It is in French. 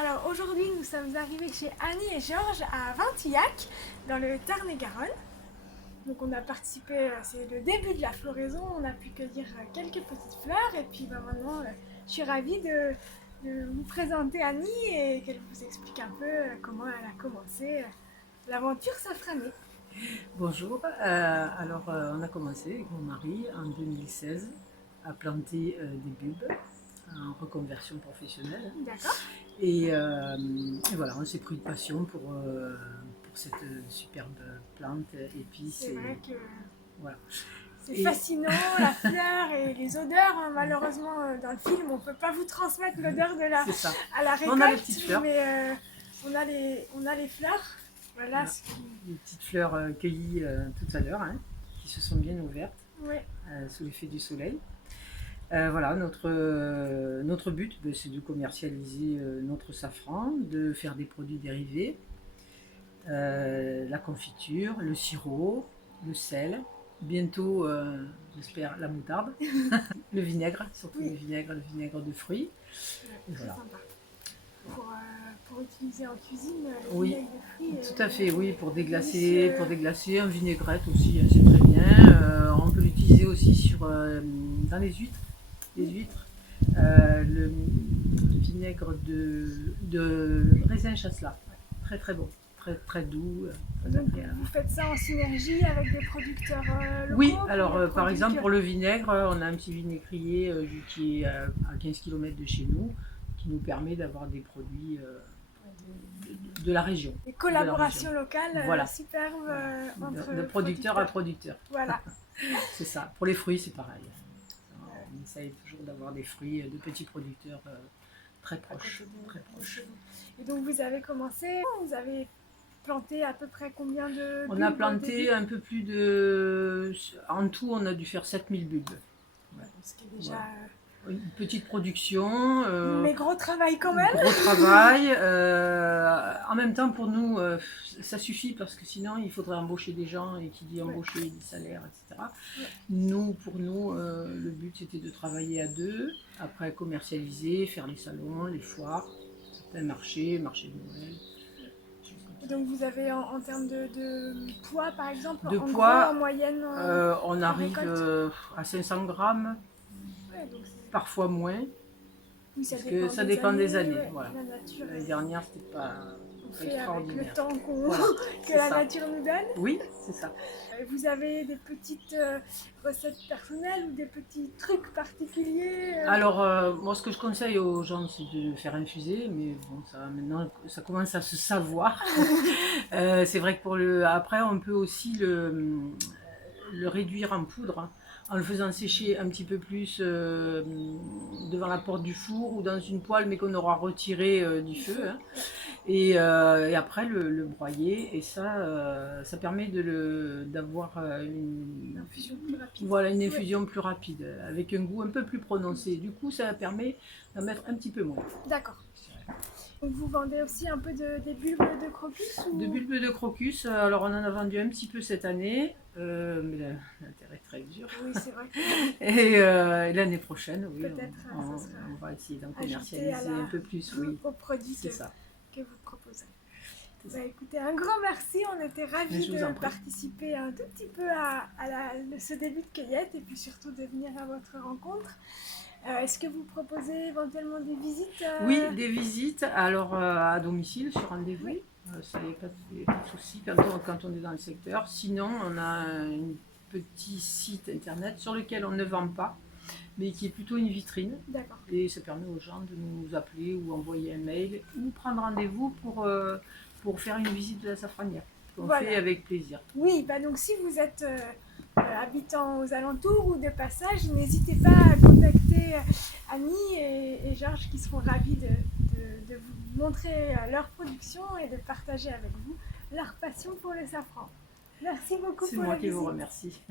Alors aujourd'hui nous sommes arrivés chez Annie et Georges à Vintillac, dans le Tarn-et-Garonne. Donc on a participé, c'est le début de la floraison, on a pu cueillir quelques petites fleurs et puis maintenant je suis ravie de vous présenter Annie et qu'elle vous explique un peu comment elle a commencé l'aventure safranée. Bonjour, on a commencé avec mon mari en 2016 à planter des bulbes en reconversion professionnelle. D'accord. Et voilà, on s'est pris de passion pour cette superbe plante. Et puis C'est vrai que voilà. c'est Et fascinant, la fleur et les odeurs. Malheureusement, dans le film, on ne peut pas vous transmettre l'odeur c'est ça. à la On a les récolte, petites fleurs. mais on a les fleurs. Voilà. Voilà. Les petites fleurs cueillies tout à l'heure, hein, qui se sont bien ouvertes Ouais. sous l'effet du soleil. Voilà, notre but, c'est de commercialiser notre safran, de faire des produits dérivés, la confiture, le sirop, le sel, bientôt, j'espère, la moutarde, le vinaigre, surtout Oui. le vinaigre de fruits. Ouais, très Voilà. sympa. Pour utiliser en cuisine, le Oui, vinaigre de fruits. tout à fait, oui, Délicieux. pour déglacer, un vinaigrette aussi, hein, c'est très bien. On peut l'utiliser aussi dans les huîtres. Le vinaigre de raisin chasselas, très très bon, très très doux, très Donc agréable. vous faites ça en synergie avec des producteurs locaux? Oui, alors par exemple pour le vinaigre, on a un petit vinaigrier qui est à 15 km de chez nous, qui nous permet d'avoir des produits de la région. Des collaborations locales Voilà. superbes entre De producteur à producteur. Voilà. C'est ça. Pour les fruits, c'est pareil. On essaye toujours d'avoir des fruits de petits producteurs très proches. Très proches. Et donc vous avez commencé, vous avez planté à peu près combien de bulbes On a planté un peu plus de... En tout, on a dû faire 7000 bulbes. Ouais. Ce qui est déjà... Voilà. Une petite production. Mais gros travail quand même. Gros travail. En même temps, pour nous, ça suffit parce que sinon, il faudrait embaucher des gens et qui dit embaucher, dit salaire, etc. Ouais. Pour nous, le but c'était de travailler à deux, après commercialiser, faire les salons, les foires, certains marchés, marché de Noël. Donc vous avez en termes de poids par exemple, de en poids, gros, en moyenne on arrive à 500 grammes, ouais, donc parfois moins. Oui, parce que ça dépend des années. Ouais, voilà. L'année la dernière, c'était pas avec le temps voilà, que la nature nous donne. Oui, c'est ça. Vous avez des petites recettes personnelles ou des petits trucs particuliers Alors, moi, ce que je conseille aux gens, c'est de faire infuser, mais bon, maintenant, ça commence à se savoir. C'est vrai que après, on peut aussi le réduire en poudre, en le faisant sécher un petit peu plus devant la porte du four ou dans une poêle, mais qu'on aura retiré du feu. Hein. Et après le broyer, et ça permet d'avoir une infusion plus rapide. Voilà, une infusion plus rapide, avec un goût un peu plus prononcé. Du coup, ça permet d'en mettre un petit peu moins. D'accord. Donc vous vendez aussi un peu des bulbes de crocus ou... De bulbes de crocus, alors on en a vendu un petit peu cette année, mais l'intérêt est très dur. Oui, c'est vrai. Et l'année prochaine, oui, on va essayer d'en commercialiser un peu plus. Oui, aux produits que vous proposez. Bah, écoutez, un grand merci, on était ravis de participer un tout petit peu à ce début de cueillette et puis surtout de venir à votre rencontre. Est-ce que vous proposez éventuellement des visites Oui, des visites, alors à domicile, sur rendez-vous. Oui. Ça n'y a pas de souci quand on est dans le secteur. Sinon, on a un petit site internet sur lequel on ne vend pas, mais qui est plutôt une vitrine. D'accord. Et ça permet aux gens de nous appeler ou envoyer un mail ou prendre rendez-vous pour faire une visite de la safranière, qu'on fait avec plaisir. Oui, bah donc si vous êtes habitant aux alentours ou de passage, n'hésitez pas à contacter Annie et Georges qui seront ravis de vous montrer leur production et de partager avec vous leur passion pour le safran. Merci beaucoup pour la visite. C'est moi qui vous remercie.